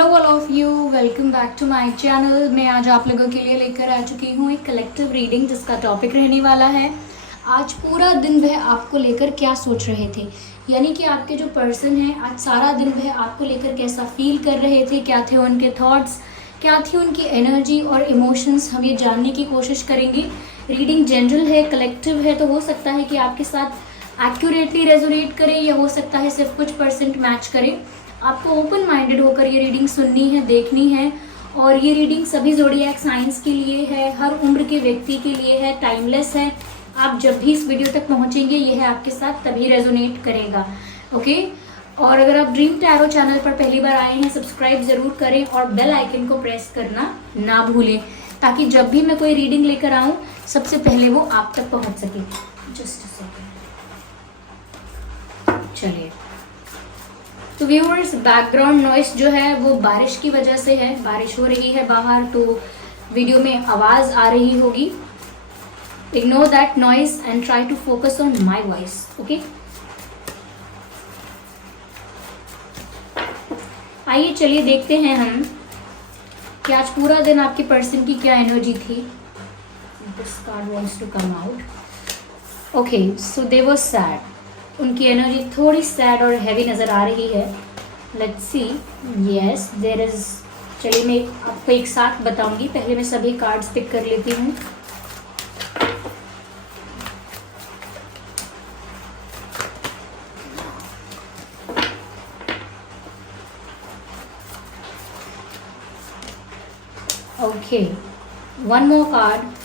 Hello all of you, welcome back to my channel. मैं आज आप लोगों के लिए लेकर आ चुकी हूँ एक कलेक्टिव रीडिंग जिसका टॉपिक रहने वाला है आज पूरा दिन वह आपको लेकर क्या सोच रहे थे। यानी कि आपके जो पर्सन हैं आज सारा दिन वह आपको लेकर कैसा फील कर रहे थे, क्या थे उनके थॉट्स, क्या थी उनकी एनर्जी और इमोशंस, हम ये जानने की कोशिश करेंगे। रीडिंग जनरल है, कलेक्टिव है, तो हो सकता है कि आपके साथ एक्यूरेटली रेजोनेट करे या हो सकता है सिर्फ कुछ परसेंट मैच करे। आपको ओपन माइंडेड होकर ये रीडिंग सुननी है, देखनी है। और ये रीडिंग सभी ज़ोडिएक साइंस के लिए है, हर उम्र के व्यक्ति के लिए है, टाइमलेस है। आप जब भी इस वीडियो तक पहुंचेंगे यह आपके साथ तभी रेजोनेट करेगा। ओके, और अगर आप ड्रीम टैरो चैनल पर पहली बार आए हैं सब्सक्राइब ज़रूर करें और बेल आइकन को प्रेस करना ना भूलें ताकि जब भी मैं कोई रीडिंग लेकर आऊँ सबसे पहले वो आप तक पहुँच सके। जस्ट अ सेकेंड, चलिए। तो व्यूअर्स, बैकग्राउंड नॉइस जो है वो बारिश की वजह से है, बारिश हो रही है बाहर तो वीडियो में आवाज़ आ रही होगी। Ignore that noise and try to focus on my voice. Okay, आइए चलिए देखते हैं हम कि आज पूरा दिन आपके पर्सन की क्या एनर्जी थी। This card wants to come out. Okay, so they were sad, उनकी एनर्जी थोड़ी सैड और हैवी नज़र आ रही है। Let's see, yes there is. चलिए मैं आपको एक साथ बताऊंगी, पहले मैं सभी कार्ड्स पिक कर लेती हूँ। Okay, one more card.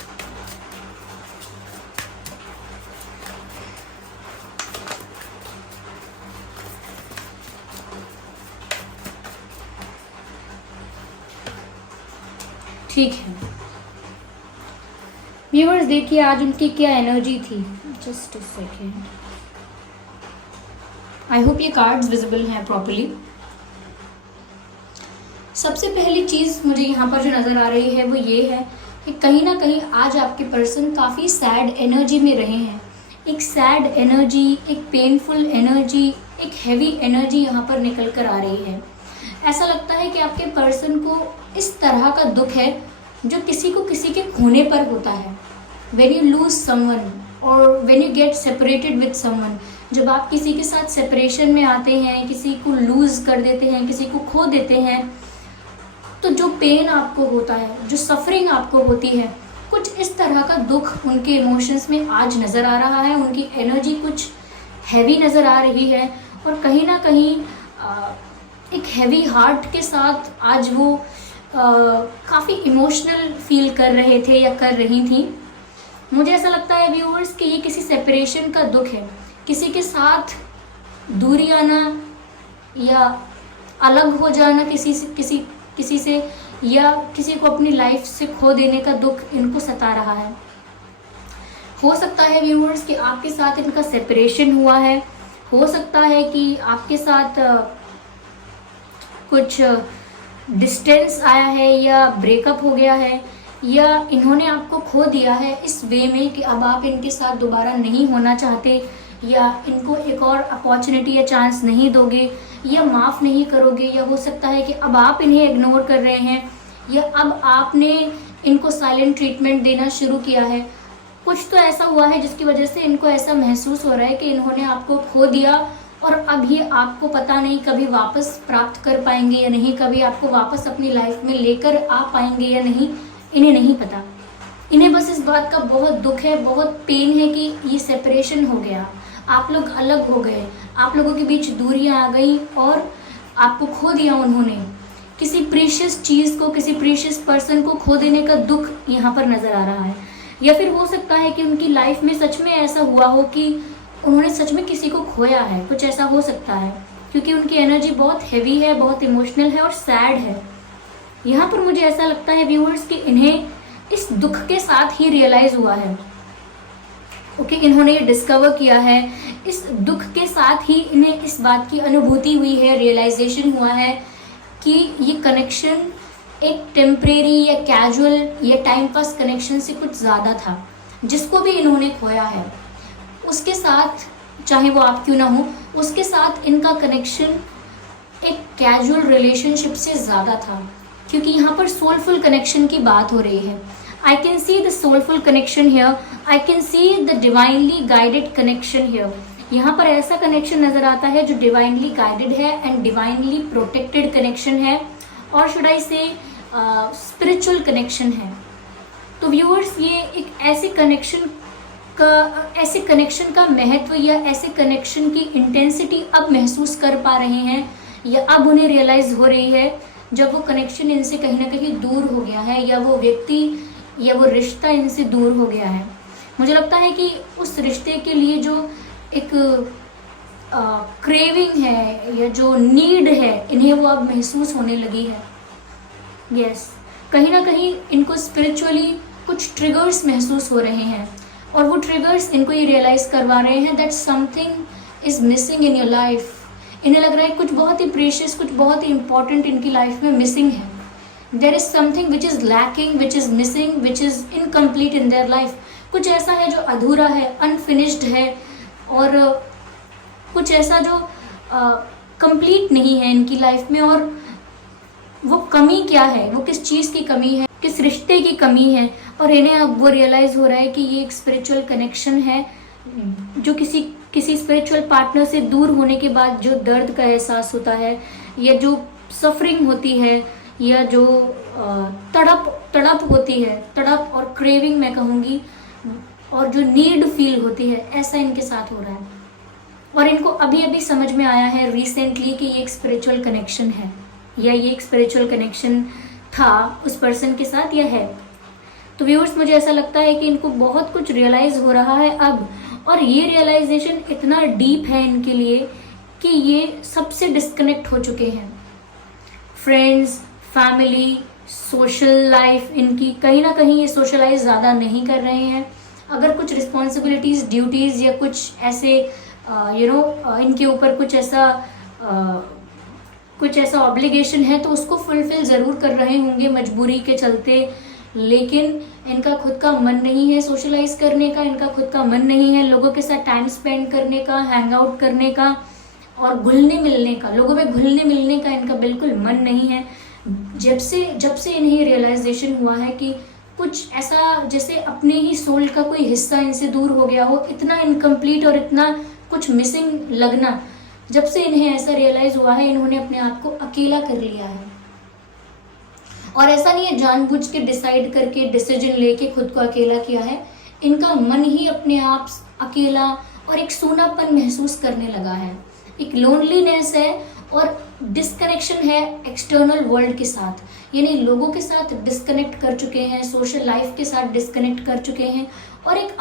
ठीक है व्यूअर्स, देखिए आज उनकी क्या एनर्जी थी। Just a second, I hope ये कार्ड्स विजिबल हैं प्रॉपर्ली। सबसे पहली चीज़ मुझे यहाँ पर जो नज़र आ रही है वो ये है कि कहीं ना कहीं आज आपके पर्सन काफ़ी सैड एनर्जी में रहे हैं। एक सैड एनर्जी, एक पेनफुल एनर्जी, एक हैवी एनर्जी यहाँ पर निकल कर आ रही है। ऐसा लगता है कि आपके पर्सन को इस तरह का दुख है जो किसी को किसी के खोने पर होता है। व्हेन यू लूज समवन और when you get separated with someone, जब आप किसी के साथ सेपरेशन में आते हैं, किसी को लूज कर देते हैं, किसी को खो देते हैं, तो जो पेन आपको होता है, जो सफरिंग आपको होती है, कुछ इस तरह का दुख उनके इमोशंस में आज नज़र आ रहा है। उनकी एनर्जी कुछ हैवी नज़र आ रही है और कहीं ना कहीं एक हैवी हार्ट के साथ आज वो काफ़ी इमोशनल फील कर रहे थे या कर रही थी। मुझे ऐसा लगता है व्यूअर्स कि ये किसी सेपरेशन का दुख है, किसी के साथ दूरी आना या अलग हो जाना किसी से या किसी को अपनी लाइफ से खो देने का दुख इनको सता रहा है। हो सकता है व्यूअर्स कि आपके साथ इनका सेपरेशन हुआ है, हो सकता है कि आपके साथ कुछ डिस्टेंस आया है या ब्रेकअप हो गया है या इन्होंने आपको खो दिया है इस वे में कि अब आप इनके साथ दोबारा नहीं होना चाहते या इनको एक और अपॉर्चुनिटी या चांस नहीं दोगे या माफ़ नहीं करोगे, या हो सकता है कि अब आप इन्हें इग्नोर कर रहे हैं या अब आपने इनको साइलेंट ट्रीटमेंट देना शुरू किया है। कुछ तो ऐसा हुआ है जिसकी वजह से इनको ऐसा महसूस हो रहा है कि इन्होंने आपको खो दिया और अब ये आपको पता नहीं कभी वापस प्राप्त कर पाएंगे या नहीं, कभी आपको वापस अपनी लाइफ में लेकर आ पाएंगे या नहीं, इन्हें नहीं पता। इन्हें बस इस बात का बहुत दुख है, बहुत पेन है कि ये सेपरेशन हो गया, आप लोग अलग हो गए, आप लोगों के बीच दूरियां आ गई और आपको खो दिया उन्होंने। किसी प्रीशियस चीज़ को, किसी प्रीशियस पर्सन को खो देने का दुख यहाँ पर नज़र आ रहा है। या फिर हो सकता है कि उनकी लाइफ में सच में ऐसा हुआ हो कि उन्होंने सच में किसी को खोया है, कुछ ऐसा हो सकता है क्योंकि उनकी एनर्जी बहुत हैवी है, बहुत इमोशनल है और सैड है। यहाँ पर मुझे ऐसा लगता है व्यूअर्स कि इन्हें इस दुख के साथ ही रियलाइज़ हुआ है। ओके, इन्होंने ये डिस्कवर किया है, इस दुख के साथ ही इन्हें इस बात की अनुभूति हुई है, रियलाइजेशन हुआ है कि ये कनेक्शन एक टेम्परेरी या कैजुअल या टाइम पास कनेक्शन से कुछ ज़्यादा था। जिसको भी इन्होंने खोया है उसके साथ, चाहे वो आप क्यों ना हो, उसके साथ इनका कनेक्शन एक कैजुअल रिलेशनशिप से ज़्यादा था, क्योंकि यहाँ पर सोलफुल कनेक्शन की बात हो रही है। I can see the soulful connection here, I can see the divinely guided connection here. यहाँ पर ऐसा कनेक्शन नजर आता है जो डिवाइनली गाइडेड है एंड डिवाइनली प्रोटेक्टेड कनेक्शन है, और शुड आई से स्पिरिचुअल कनेक्शन है। तो व्यूअर्स, ये एक ऐसे कनेक्शन का महत्व या ऐसे कनेक्शन की इंटेंसिटी अब महसूस कर पा रहे हैं, या अब उन्हें रियलाइज हो रही है जब वो कनेक्शन इनसे कहीं ना कहीं दूर हो गया है, या वो व्यक्ति या वो रिश्ता इनसे दूर हो गया है। मुझे लगता है कि उस रिश्ते के लिए जो एक क्रेविंग है या जो नीड है, इन्हें वो अब महसूस होने लगी है। यस, कहीं ना कहीं इनको स्पिरिचुअली कुछ ट्रिगर्स महसूस हो रहे हैं, और वो ट्रिगर्स इनको ये रियलाइज करवा रहे हैं that something is missing in your life. इन्हें लग रहा है कुछ बहुत ही प्रेशियस, कुछ बहुत ही इंपॉर्टेंट इनकी लाइफ में मिसिंग है। There is something which is lacking, which is missing, which is incomplete in their life. कुछ ऐसा है जो अधूरा है, अनफिनिश्ड है, और कुछ ऐसा जो कंप्लीट नहीं है इनकी लाइफ में। और वो कमी क्या है, वो किस चीज़ की कमी है, किस रिश्ते की कमी है, और इन्हें अब वो रियलाइज हो रहा है कि ये एक स्पिरिचुअल कनेक्शन है, जो किसी स्पिरिचुअल पार्टनर से दूर होने के बाद जो दर्द का एहसास होता है, या जो सफरिंग होती है, या जो तड़प होती है, तड़प और क्रेविंग मैं कहूँगी, और जो नीड फील होती है, ऐसा इनके साथ हो रहा है। और इनको अभी अभी समझ में आया है रिसेंटली कि ये एक स्पिरिचुअल कनेक्शन है, या ये एक स्पिरिचुअल कनेक्शन था उस पर्सन के साथ, या है। तो व्यूअर्स, मुझे ऐसा लगता है कि इनको बहुत कुछ रियलाइज हो रहा है अब, और ये रियलाइजेशन इतना डीप है इनके लिए कि ये सबसे डिस्कनेक्ट हो चुके हैं। फ्रेंड्स, फैमिली, सोशल लाइफ इनकी कहीं ना कहीं ये सोशलाइज ज़्यादा नहीं कर रहे हैं। अगर कुछ रिस्पॉन्सिबिलिटीज़, ड्यूटीज़ या कुछ ऐसे इनके ऊपर कुछ ऐसा ऑब्लिगेशन है, तो उसको फुलफिल ज़रूर कर रहे होंगे मजबूरी के चलते, लेकिन इनका खुद का मन नहीं है सोशलाइज करने का, इनका खुद का मन नहीं है लोगों के साथ टाइम स्पेंड करने का, हैंग आउट करने का, और घुलने मिलने का, लोगों में घुलने मिलने का इनका बिल्कुल मन नहीं है। जब से इन्हें रियलाइजेशन हुआ है कि कुछ ऐसा जैसे अपने ही सोल का कोई हिस्सा इनसे दूर हो गया हो, इतना इनकम्प्लीट और इतना कुछ मिसिंग लगना, जब से इन्हें ऐसा रियलाइज हुआ है, इन्होंने अपने आप को अकेला कर लिया है। और ऐसा नहीं है जानबूझ के डिसाइड करके डिसीजन लेके खुद को अकेला किया है, इनका मन ही अपने आप अकेला और एक सूनापन महसूस करने लगा है, एक लोनलीनेस है और डिस्कनेक्शन है एक्सटर्नल वर्ल्ड के साथ, यानी लोगों के साथ डिस्कनेक्ट कर चुके हैं, सोशल लाइफ के साथ डिस्कनेक्ट कर चुके हैं, और एक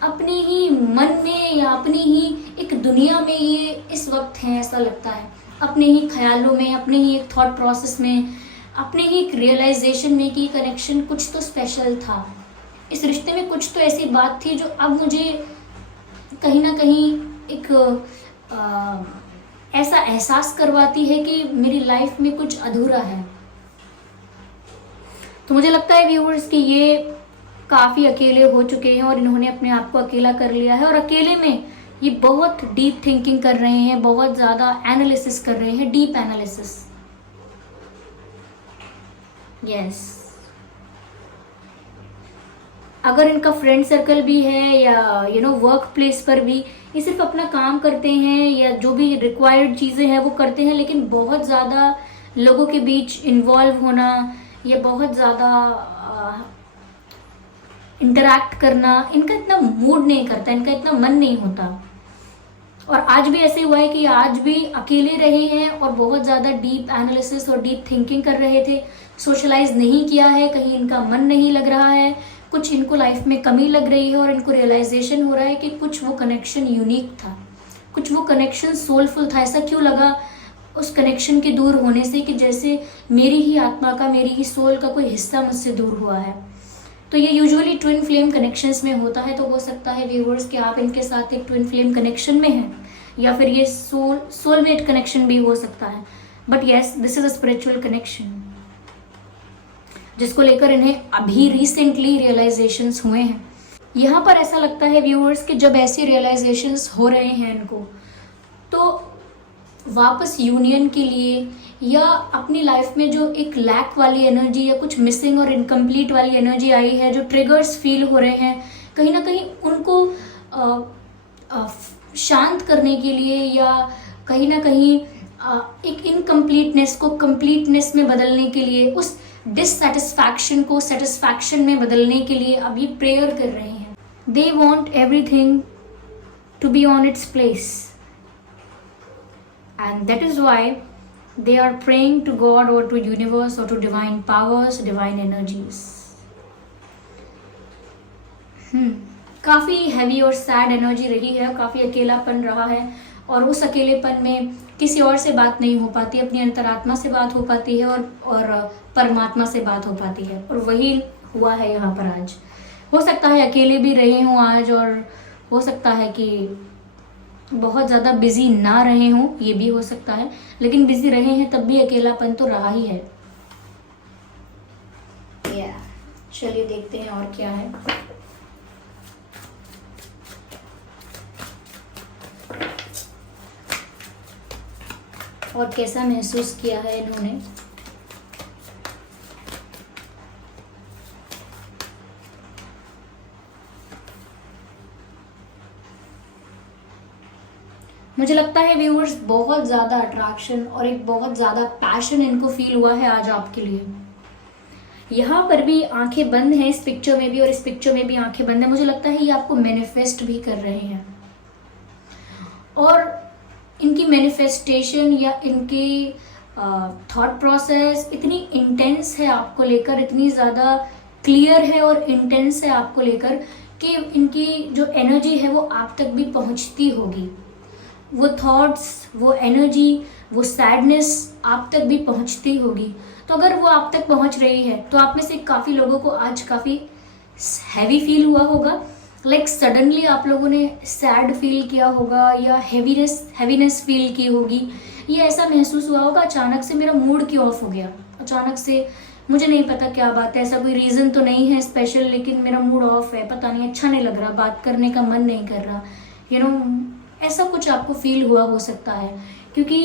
अपने ही मन में या अपनी ही एक दुनिया में ये इस वक्त हैं, ऐसा लगता है, अपने ही ख्यालों में, अपने ही एक थॉट प्रोसेस में, अपने ही एक रियलाइजेशन में कि कनेक्शन कुछ तो स्पेशल था, इस रिश्ते में कुछ तो ऐसी बात थी जो अब मुझे कहीं ना कहीं एक ऐसा एहसास करवाती है कि मेरी लाइफ में कुछ अधूरा है। तो मुझे लगता है व्यूअर्स कि ये काफ़ी अकेले हो चुके हैं और इन्होंने अपने आप को अकेला कर लिया है, और अकेले में ये बहुत डीप थिंकिंग कर रहे हैं, बहुत ज़्यादा एनालिसिस कर रहे हैं, डीप एनालिसिस। यस, अगर इनका फ्रेंड सर्कल भी है या वर्क प्लेस पर भी, ये सिर्फ अपना काम करते हैं या जो भी रिक्वायर्ड चीज़ें हैं वो करते हैं, लेकिन बहुत ज़्यादा लोगों के बीच इन्वॉल्व होना या बहुत ज़्यादा इंटरैक्ट करना इनका इतना मूड नहीं करता, इनका इतना मन नहीं होता। और आज भी ऐसे हुआ है कि आज भी अकेले रहे हैं और बहुत ज़्यादा डीप एनालिसिस और डीप थिंकिंग कर रहे थे, सोशलाइज नहीं किया है, कहीं इनका मन नहीं लग रहा है, कुछ इनको लाइफ में कमी लग रही है, और इनको रियलाइजेशन हो रहा है कि कुछ वो कनेक्शन यूनिक था, कुछ वो कनेक्शन सोलफुल था। ऐसा क्यों लगा उस कनेक्शन के दूर होने से कि जैसे मेरी ही आत्मा का, मेरी ही सोल का कोई हिस्सा मुझसे दूर हुआ है। तो ये यूजुअली ट्विन फ्लेम कनेक्शंस में होता है, तो हो सकता है व्यूअर्स कि आप इनके साथ एक ट्विन फ्लेम कनेक्शन में हैं, या फिर ये सोलमेट कनेक्शन भी हो सकता है। But yes, this is a spiritual connection जिसको लेकर इन्हें अभी रिसेंटली रियलाइजेशंस हुए हैं। यहाँ पर ऐसा लगता है व्यूअर्स कि जब ऐसे रियलाइजेशंस हो रहे हैं इनको, तो वापस यूनियन के लिए, या अपनी लाइफ में जो एक लैक वाली एनर्जी या कुछ मिसिंग और इनकम्प्लीट वाली एनर्जी आई है, जो ट्रिगर्स फील हो रहे हैं, कहीं ना कहीं उनको शांत करने के लिए, या कहीं ना कहीं एक इनकम्प्लीटनेस को कंप्लीटनेस में बदलने के लिए, उस डिससेटिस्फैक्शन को सेटिस्फैक्शन में बदलने के लिए अब ये प्रेयर कर रहे हैं. They want everything to be on its place, and that is why they are praying to God or to universe or to divine powers, divine energies. काफ़ी हैवी और सैड एनर्जी रही है, काफ़ी अकेलापन रहा है, और उस अकेलेपन में किसी और से बात नहीं हो पाती, अपनी अंतरात्मा से बात हो पाती है और परमात्मा से बात हो पाती है, और वही हुआ है यहाँ पर आज. हो सकता है अकेले भी रहे हों आज, और हो सकता है कि बहुत ज़्यादा बिजी ना रहे हों, ये भी हो सकता है, लेकिन बिजी रहे हैं तब भी अकेलापन तो रहा ही है. चलिए देखते हैं और क्या है. और कैसा महसूस किया है इन्होंने. मुझे लगता है व्यूअर्स बहुत ज़्यादा अट्रैक्शन और एक बहुत ज़्यादा पैशन इनको फील हुआ है आज आपके लिए. यहाँ पर भी आंखें बंद हैं, इस पिक्चर में भी और इस पिक्चर में भी आंखें बंद हैं. मुझे लगता है ये आपको मैनिफेस्ट भी कर रहे हैं, और इनकी मैनिफेस्टेशन या इनकी थॉट प्रोसेस इतनी इंटेंस है आपको लेकर, इतनी ज़्यादा क्लियर है और इंटेंस है आपको लेकर, कि इनकी जो एनर्जी है वो आप तक भी पहुँचती होगी. वो थॉट्स, वो एनर्जी, वो सैडनेस आप तक भी पहुंचती होगी. तो अगर वो आप तक पहुंच रही है तो आप में से काफ़ी लोगों को आज काफ़ी हैवी फील हुआ होगा. लाइक सडनली आप लोगों ने सैड फील किया होगा, या हैवीनेस फील की होगी. ये ऐसा महसूस हुआ होगा अचानक से मेरा मूड क्यों ऑफ हो गया, अचानक से मुझे नहीं पता क्या बात है, ऐसा कोई रीज़न तो नहीं है स्पेशल, लेकिन मेरा मूड ऑफ है, पता नहीं, अच्छा नहीं लग रहा, बात करने का मन नहीं कर रहा, ऐसा कुछ आपको फील हुआ हो सकता है, क्योंकि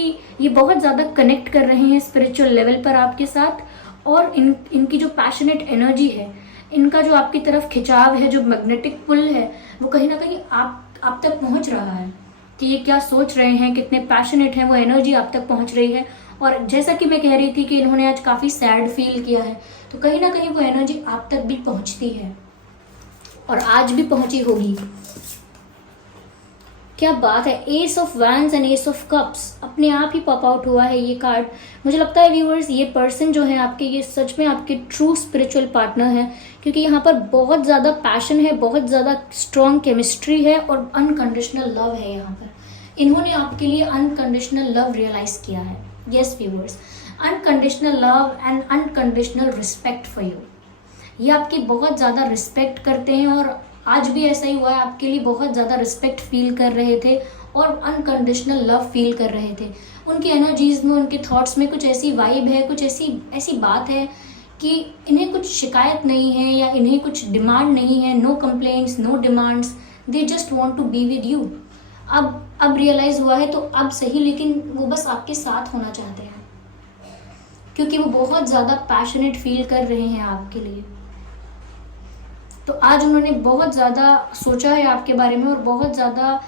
ये बहुत ज़्यादा कनेक्ट कर रहे हैं स्पिरिचुअल लेवल पर आपके साथ. और इनकी जो पैशनेट एनर्जी है, इनका जो आपकी तरफ खिंचाव है, जो मैग्नेटिक पुल है, वो कहीं ना कहीं आप तक पहुंच रहा है कि ये क्या सोच रहे हैं, कितने पैशनेट हैं, वो एनर्जी आप तक पहुंच रही है. और जैसा कि मैं कह रही थी कि इन्होंने आज काफ़ी सैड फील किया है, तो कहीं ना कहीं वो एनर्जी आप तक भी पहुंचती है, और आज भी पहुंची होगी. क्या बात है. S of wands and S of cups अपने आप ही पॉप आउट हुआ है ये कार्ड. मुझे लगता है व्यूअर्स, ये पर्सन जो है आपके, ये सच में आपके ट्रू स्पिरिचुअल पार्टनर है, क्योंकि यहाँ पर बहुत ज़्यादा पैशन है, बहुत ज़्यादा स्ट्रॉन्ग केमिस्ट्री है, और अनकंडीशनल लव है. यहाँ पर इन्होंने आपके लिए अनकंडीशनल लव रियलाइज किया है. Yes viewers, unconditional love and unconditional respect for you. ये आपकी बहुत ज़्यादा रिस्पेक्ट करते हैं, और आज भी ऐसा ही हुआ है, आपके लिए बहुत ज़्यादा रिस्पेक्ट फील कर रहे थे और अनकंडीशनल लव फील कर रहे थे. उनकी एनर्जीज में, उनके थॉट्स में कुछ ऐसी वाइब है, कुछ ऐसी बात है कि इन्हें कुछ शिकायत नहीं है, या इन्हें कुछ डिमांड नहीं है. No complaints, no demands, they just want to be with you. अब रियलाइज़ हुआ है तो अब सही, लेकिन वो बस आपके साथ होना चाहते हैं, क्योंकि वो बहुत ज़्यादा पैशनेट फील कर रहे हैं आपके लिए. तो आज उन्होंने बहुत ज़्यादा सोचा है आपके बारे में, और बहुत ज़्यादा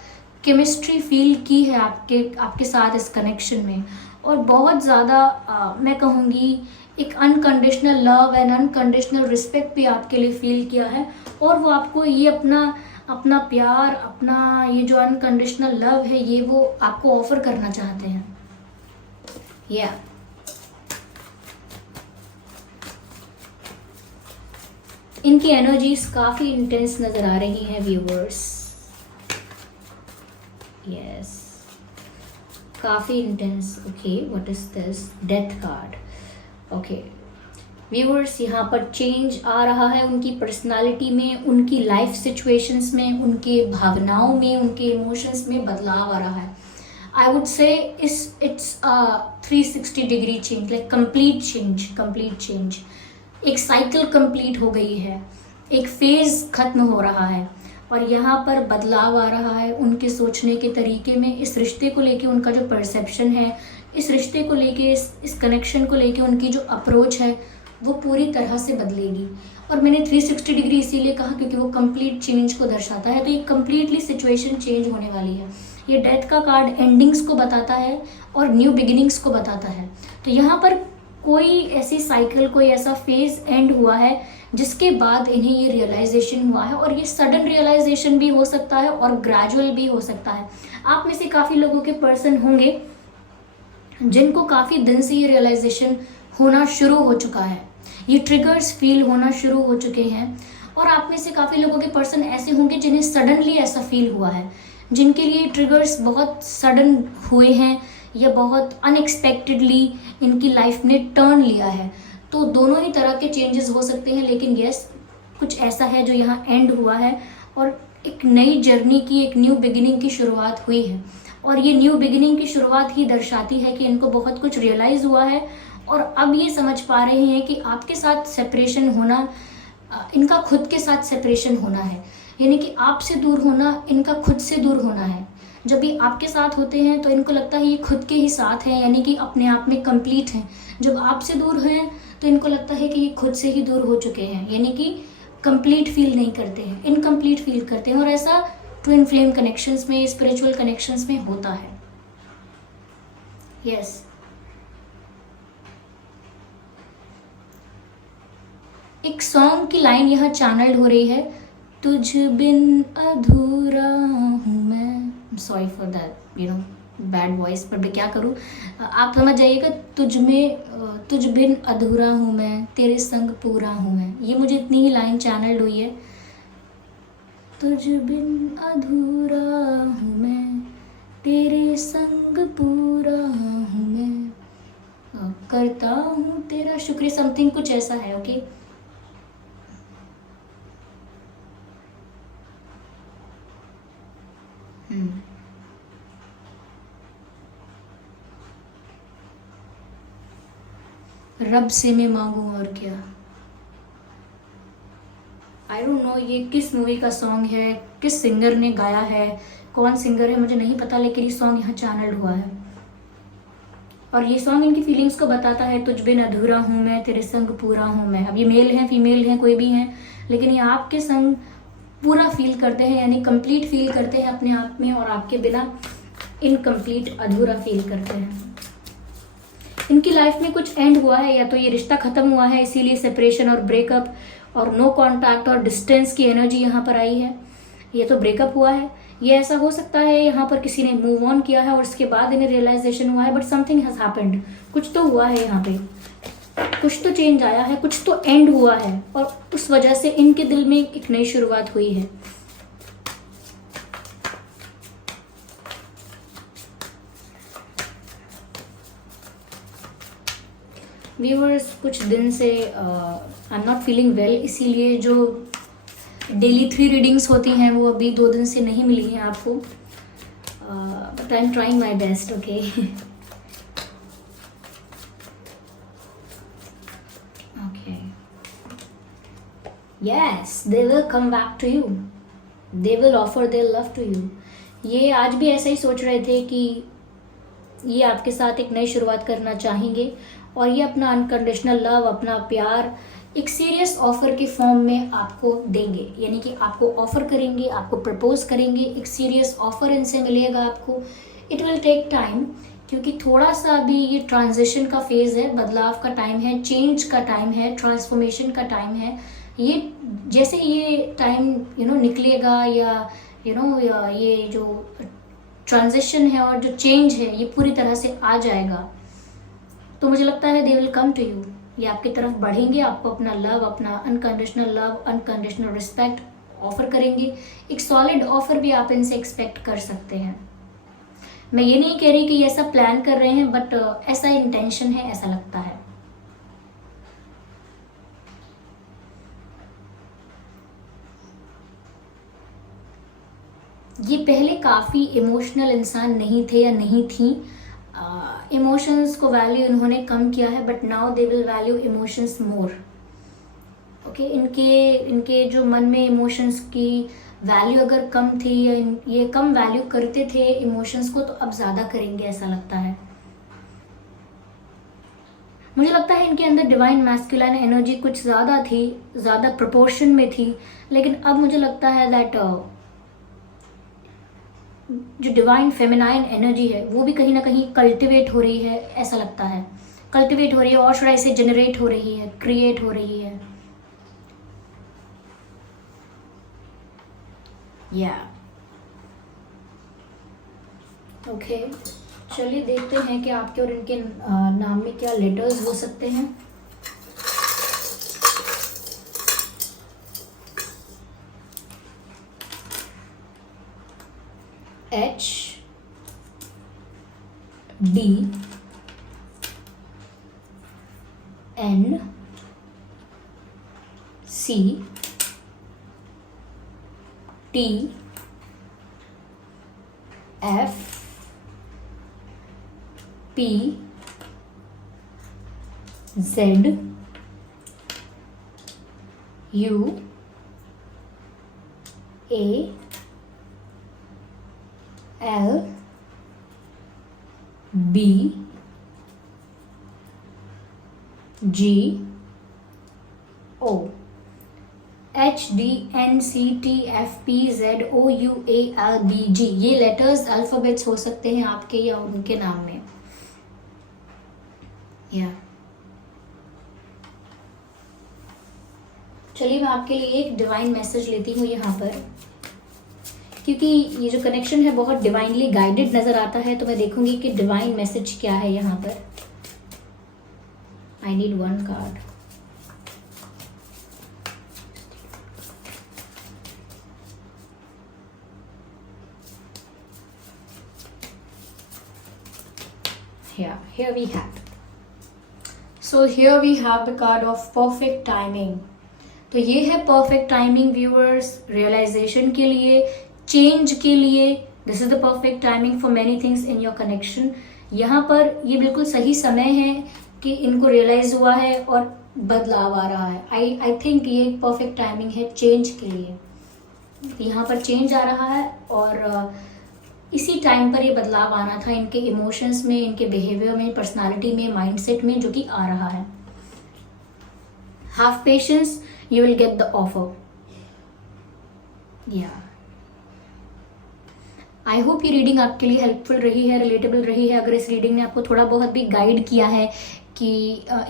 केमिस्ट्री फील की है आपके साथ इस कनेक्शन में, और बहुत ज़्यादा मैं कहूँगी एक unconditional love and unconditional respect भी आपके लिए फील किया है. और वो आपको ये अपना प्यार, अपना ये जो अनकंडीशनल लव है, ये वो आपको ऑफर करना चाहते हैं. इनकी एनर्जीज काफ़ी इंटेंस नज़र आ रही हैं व्यूवर्स. यस, काफ़ी intense. Okay, what is this? Death card. Okay viewers, यहाँ पर चेंज आ रहा है उनकी पर्सनालिटी में, उनकी लाइफ सिचुएशंस में, उनके भावनाओं में, उनके इमोशंस में बदलाव आ रहा है. I would say it's 360 degree change, like complete change. एक साइकिल कंप्लीट हो गई है, एक फेज खत्म हो रहा है. और यहाँ पर बदलाव आ रहा है उनके सोचने के तरीके में। इस रिश्ते को लेके उनका जो परसेप्शन है, इस रिश्ते को लेके, इस कनेक्शन को लेके उनकी जो अप्रोच है वो पूरी तरह से बदलेगी। और मैंने 360 डिग्री इसीलिए कहा क्योंकि वो कंप्लीट चेंज को दर्शाता है। तो ये कंप्लीटली सिचुएशन चेंज होने वाली है। ये डेथ का कार्ड एंडिंग्स को बताता है और न्यू बिगिनिंग्स को बताता है। तो यहाँ पर कोई ऐसी साइकिल, कोई ऐसा फेज एंड हुआ है जिसके बाद इन्हें ये रियलाइजेशन हुआ है। और ये सडन रियलाइजेशन भी हो सकता है और ग्रेजुअल भी हो सकता है। आप में से काफ़ी लोगों के पर्सन होंगे जिनको काफ़ी दिन से ये रियलाइजेशन होना शुरू हो चुका है, ये ट्रिगर्स फील होना शुरू हो चुके हैं। और आप में से काफ़ी लोगों के पर्सन ऐसे होंगे जिन्हें सडनली ऐसा फील हुआ है, जिनके लिए ट्रिगर्स बहुत सडन हुए हैं या बहुत अनएक्सपेक्टेडली इनकी लाइफ ने टर्न लिया है। तो दोनों ही तरह के चेंजेस हो सकते हैं, लेकिन यस, कुछ ऐसा है जो यहाँ एंड हुआ है और एक नई जर्नी की, एक न्यू बिगिनिंग की शुरुआत हुई है। और ये न्यू बिगिनिंग की शुरुआत ही दर्शाती है कि इनको बहुत कुछ रियलाइज़ हुआ है और अब ये समझ पा रहे हैं कि आपके साथ सेपरेशन होना, इनका खुद के साथ सेपरेशन होना है। यानी कि आपसे दूर होना, इनका खुद से दूर होना है। जब ये आपके साथ होते हैं तो इनको लगता है ये खुद के ही साथ हैं, यानी कि अपने आप में कंप्लीट हैं। जब आपसे दूर हैं तो इनको लगता है कि ये खुद से ही दूर हो चुके हैं, यानी कि कंप्लीट फील नहीं करते हैं, इनकम्प्लीट फील करते हैं। और ऐसा ट्विन फ्लेम कनेक्शंस में, स्पिरिचुअल कनेक्शंस में होता है। यस, एक सॉन्ग की लाइन यहाँ चैनल्ड हो रही है, तुझ बिन अधूरा हूँ मैं। Sorry for that bad voice, पर मैं क्या करूँ, आप समझ जाइएगा। तुझ बिन अधूरा हूँ मैं, तेरे संग पूरा हूँ मैं। ये मुझे इतनी ही लाइन चैनल्ड हुई है, तुझ बिन अधूरा हूँ मैं, तेरे संग पूरा हूँ मैं, करता हूँ तेरा शुक्रिया, समथिंग कुछ ऐसा है। ओके, रब से मैं मांगू और क्या। आई डोंट नो ये किस मूवी का सॉन्ग है, किस सिंगर ने गाया है, कौन सिंगर है मुझे नहीं पता, लेकिन ये सॉन्ग यहाँ चैनल्ड हुआ है। और ये सॉन्ग इनकी फीलिंग्स को बताता है, तुझ बिन अधूरा हूँ मैं, तेरे संग पूरा हूँ मैं। अब ये मेल हैं, फीमेल हैं, कोई भी हैं, लेकिन ये आपके संग पूरा फील करते हैं, यानी कंप्लीट फील करते हैं अपने आप में, और आपके बिना इनकम्प्लीट, अधूरा फील करते हैं। इनकी लाइफ में कुछ एंड हुआ है, या तो ये रिश्ता खत्म हुआ है इसीलिए सेपरेशन और ब्रेकअप और नो कांटेक्ट और डिस्टेंस की एनर्जी यहाँ पर आई है, ये तो ब्रेकअप हुआ है। ये ऐसा हो सकता है यहाँ पर किसी ने मूव ऑन किया है और उसके बाद इन्हें रियलाइजेशन हुआ है, बट समथिंग हैज हैपेंड, कुछ तो हुआ है यहाँ पे, कुछ तो चेंज आया है, कुछ तो एंड हुआ है, और उस वजह से इनके दिल में एक नई शुरुआत हुई है। व्यूअर्स, कुछ दिन से I am not feeling well, इसीलिए जो डेली 3 रीडिंग्स होती हैं वो अभी 2 दिन से नहीं मिली हैं आपको, but I am trying my best. Okay, okay, yes, they will come back to you, they will offer their love to you. ये आज भी ऐसा ही सोच रहे थे कि ये आपके साथ एक नई शुरुआत करना चाहेंगे, और ये अपना अनकंडीशनल लव, अपना प्यार एक सीरियस ऑफर के फॉर्म में आपको देंगे, यानी कि आपको ऑफर करेंगे, आपको प्रपोज करेंगे, एक सीरियस ऑफर इनसे मिलेगा आपको। इट विल टेक टाइम, क्योंकि थोड़ा सा अभी ये ट्रांजिशन का फेज है, बदलाव का टाइम है, चेंज का टाइम है, ट्रांसफॉर्मेशन का टाइम है। ये जैसे ये टाइम निकलेगा, या या ये जो ट्रांजिशन है और जो चेंज है ये पूरी तरह से आ जाएगा, तो मुझे लगता है they will come to you, ये आपकी तरफ बढ़ेंगे, आपको अपना लव, अपना unconditional love, unconditional respect offer करेंगे। एक सॉलिड ऑफर भी आप इनसे एक्सपेक्ट कर सकते हैं। मैं ये नहीं कह रही कि ये ऐसा प्लान कर रहे हैं, बट ऐसा इंटेंशन है, ऐसा लगता है। ये पहले काफ़ी इमोशनल इंसान नहीं थे या नहीं थी, इमोशंस को वैल्यू इन्होंने कम किया है, but now they will value emotions more. Okay, इनके जो मन में इमोशंस की वैल्यू अगर कम थी या ये कम वैल्यू करते थे इमोशंस को, तो अब ज़्यादा करेंगे ऐसा लगता है। मुझे लगता है इनके अंदर डिवाइन मैस्कुलाइन एनर्जी कुछ ज़्यादा थी, ज़्यादा प्रोपोर्शन में थी, लेकिन अब मुझे लगता है दैट जो डिवाइन फेमिनाइन एनर्जी है वो भी कहीं ना कहीं कल्टिवेट हो रही है, ऐसा लगता है। कल्टिवेट हो रही है, और शुड आई से जनरेट हो रही है, क्रिएट हो रही है। या ओके, चलिए देखते हैं कि आपके और इनके नाम में क्या लेटर्स हो सकते हैं। H D N C T F P Z U A L B G O H D N C T F P Z O U A L B G, ये लेटर्स अल्फाबेट्स हो सकते हैं आपके या उनके नाम में। या चलिए मैं आपके लिए एक डिवाइन मैसेज लेती हूँ यहाँ पर, क्योंकि ये जो कनेक्शन है बहुत डिवाइनली गाइडेड नजर आता है, तो मैं देखूंगी कि डिवाइन मैसेज क्या है यहाँ पर। I need one card. Here we have. So here we have the card of perfect timing. तो ये है परफेक्ट टाइमिंग व्यूअर्स, रियलाइजेशन के लिए, चेंज के लिए। This is the perfect timing for many things in your connection. यहाँ पर ये बिल्कुल सही समय है कि इनको रियलाइज हुआ है और बदलाव आ रहा है। आई थिंक ये परफेक्ट टाइमिंग है चेंज के लिए। यहाँ पर चेंज आ रहा है और इसी टाइम पर ये बदलाव आना था इनके इमोशंस में, इनके बिहेवियर में, पर्सनालिटी में, माइंडसेट में, जो कि आ रहा है। Have patience, you will get the offer. Yeah. I hope ये रीडिंग आपके लिए हेल्पफुल रही है, रिलेटेबल रही है। अगर इस रीडिंग ने आपको थोड़ा बहुत भी गाइड किया है कि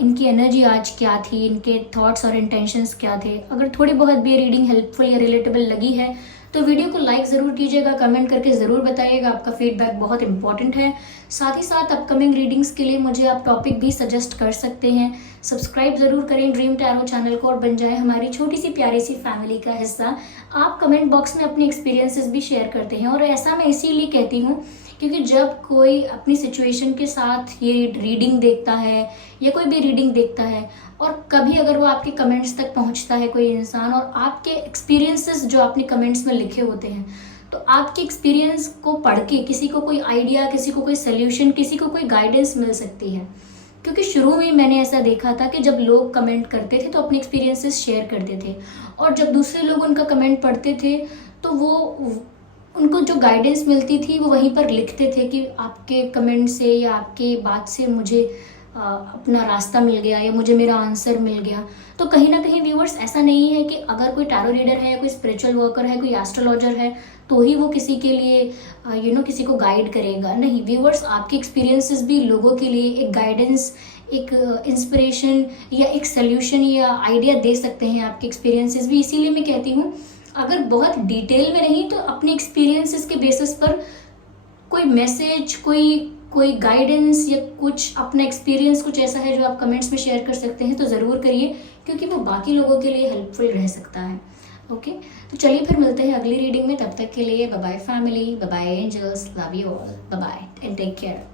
इनकी एनर्जी आज क्या थी, इनके थॉट्स और इंटेंशंस क्या थे, अगर थोड़ी बहुत भी रीडिंग हेल्पफुल या रिलेटेबल लगी है तो वीडियो को लाइक ज़रूर कीजिएगा, कमेंट करके ज़रूर बताइएगा। आपका फीडबैक बहुत इंपॉर्टेंट है। साथ ही साथ अपकमिंग रीडिंग्स के लिए मुझे आप टॉपिक भी सजेस्ट कर सकते हैं। सब्सक्राइब ज़रूर करें ड्रीम टैरो चैनल को और बन जाए हमारी छोटी सी प्यारी सी फैमिली का हिस्सा। आप कमेंट बॉक्स में अपने एक्सपीरियंसेस भी शेयर करते हैं, और ऐसा मैं इसीलिए कहती हूँ क्योंकि जब कोई अपनी सिचुएशन के साथ ये रीडिंग देखता है या कोई भी रीडिंग देखता है, और कभी अगर वो आपके कमेंट्स तक पहुंचता है कोई इंसान, और आपके एक्सपीरियंसेस जो आपने कमेंट्स में लिखे होते हैं, तो आपके एक्सपीरियंस को पढ़ के किसी को कोई आइडिया, किसी को कोई सल्यूशन, किसी को कोई गाइडेंस मिल सकती है। क्योंकि शुरू में मैंने ऐसा देखा था कि जब लोग कमेंट करते थे तो अपने एक्सपीरियंसेस शेयर करते थे, और जब दूसरे लोग उनका कमेंट पढ़ते थे तो वो उनको जो गाइडेंस मिलती थी वो वहीं पर लिखते थे कि आपके कमेंट से या आपके बात से मुझे अपना रास्ता मिल गया या मुझे मेरा आंसर मिल गया। तो कहीं ना कहीं व्यूअर्स ऐसा नहीं है कि अगर कोई टैरो रीडर है, कोई स्पिरिचुअल वर्कर है, कोई एस्ट्रोलॉजर है तो ही वो किसी के लिए किसी को गाइड करेगा। नहीं व्यूअर्स, आपके एक्सपीरियंसेस भी लोगों के लिए एक गाइडेंस, एक इंस्पिरेशन या एक सल्यूशन या आइडिया दे सकते हैं आपके एक्सपीरियंसेस भी। इसीलिए मैं कहती हूँ अगर बहुत डिटेल में नहीं तो अपने एक्सपीरियंसेस के बेसिस पर कोई मैसेज, कोई गाइडेंस या कुछ अपना एक्सपीरियंस कुछ ऐसा है जो आप कमेंट्स में शेयर कर सकते हैं तो ज़रूर करिए, क्योंकि वो बाकी लोगों के लिए हेल्पफुल रह सकता है। ओके, तो चलिए फिर मिलते हैं अगली रीडिंग में। तब तक के लिए bye bye family, bye bye angels, love you all, bye bye and take care.